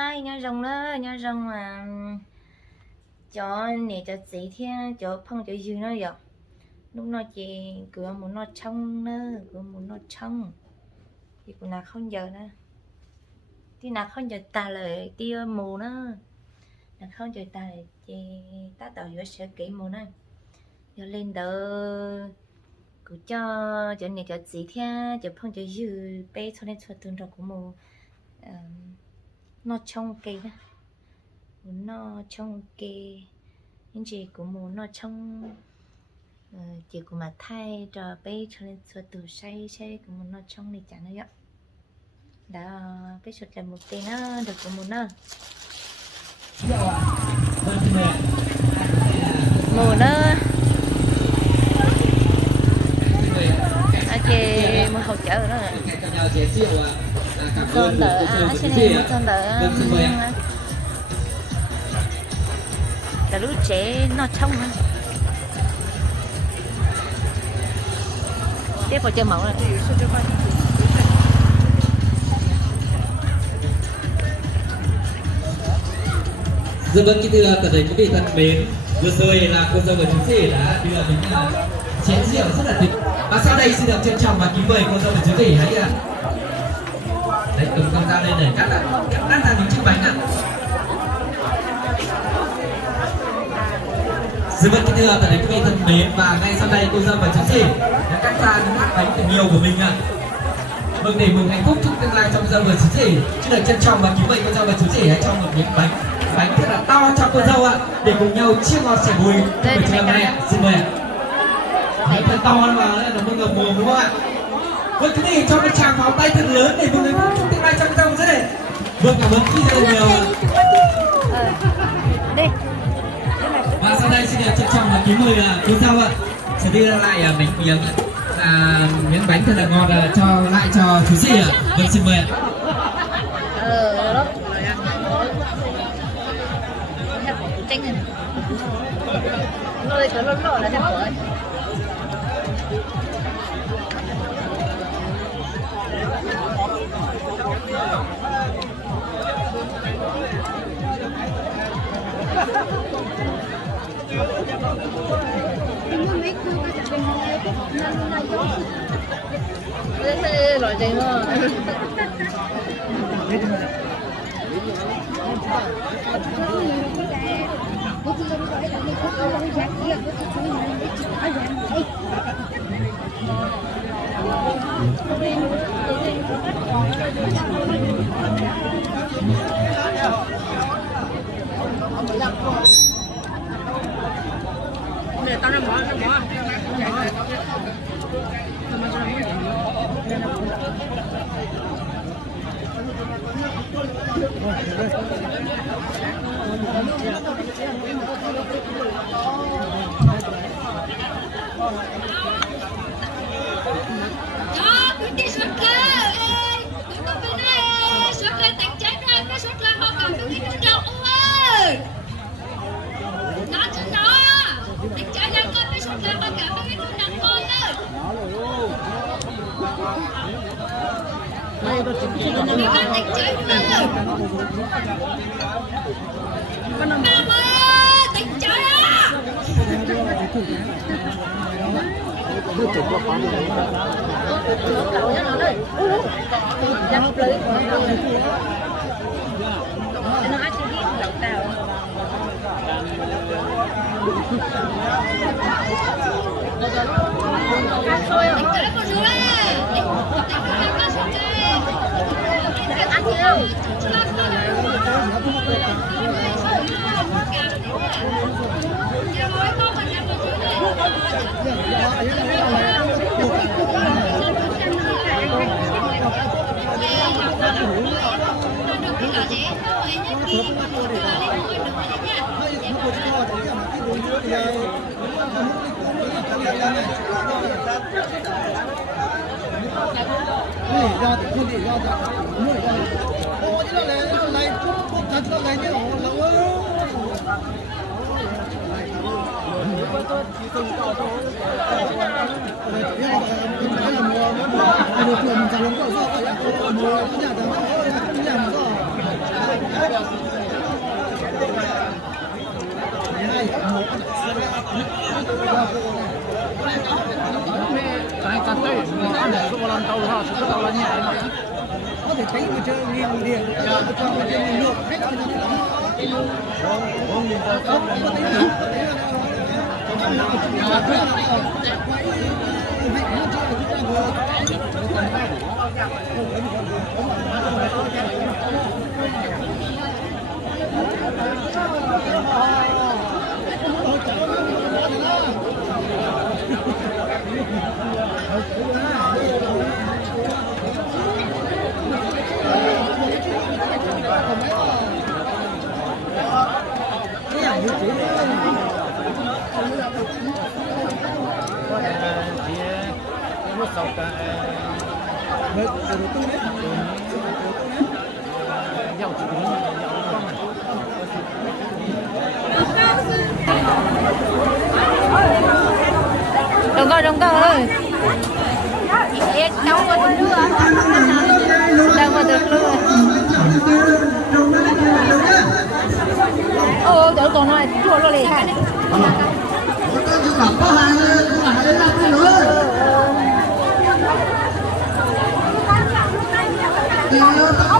hai nhà rồng đó nhà rồng mà cho nè cho chị thiên cho phong cho dư nó vậy lúc nó chỉ cửa muốn nó trong nữa cửa muốn nó trong thì cũng là không giờ nữa thì là không giờ ta lời tia mù nữa là không giờ ta lời chị ta tạo giữa sẽ kỹ mù nữa giờ lên đỡ cứ cho nè cho chị thiên cho phong cho dư bé cho nên cho tuần rồi cũng mù nó trong cây đó nó trong cây những gì cũng muốn nó trong chỉ cũng mà thay cho bé cho nên cho từ say cũng muốn nó trong này chẳng nữa đã bé sụt lại một tí nó được cũng muốn nó mùa nó ok một hậu trợ đó con đỡ xin em một con đỡ là lúc trẻ nó trong nữa tiếp vào chơi mẫu này Dân vâng kính thưa toàn thể quý vị thân mến, vừa rồi là cô dâu và chú rể đã đưa mình chén rượu rất là tuyệt. Và sau đây xin được trân trọng và kính mời cô dâu và chú rể hãy đấy cùng con dao lên để cắt ra những chiếc bánh ạ. Dân vâng kính thưa toàn thể quý vị thân mến, và ngay sau đây cô dâu và chú rể đã cắt ra những lát bánh tình yêu của mình ạ. Vâng, để mừng hạnh phúc chúc tương lai cho cô dâu và chú rể, xin được trân trọng và kính mời cô dâu và chú rể hãy cho một miếng bánh thật là to cho cô dâu ạ, để cùng nhau chia ngọt sẻ bùi buổi trưa hôm nay ạ. Xin mời ạ. Bánh thật to mà nó mừng ngập mồm đúng không ạ? Vâng, thế thì cho một tràng pháo tay thật lớn để mừng hạnh phúc chúc tương lai cho cô dâu rất là. Vâng, cảm ơn rất là nhiều ạ. Và sau đây xin được trân trọng và kính mời cô dâu ạ sẽ đưa lại miếng bánh thật là ngon cho lại cho chú rể ạ. Vâng, xin mời ạ. Tranh hình người cứ lộn lộn là theo rồi rồi gì nữa tao nó bỏ Tại cả tới nó để số lần tàu ha số tàu là nhẹ có thể thấy mà chơi nghiêng liền cho mà chơi nghiêng nước hết không nhìn ta có thấy được Đồng cơ ơi cháu có được lừa đang mà được lừa cháu còn nói chua lo lì hả Hãy subscribe cho kênh Ghiền Mì Gõ để không bỏ lỡ những video hấp dẫn.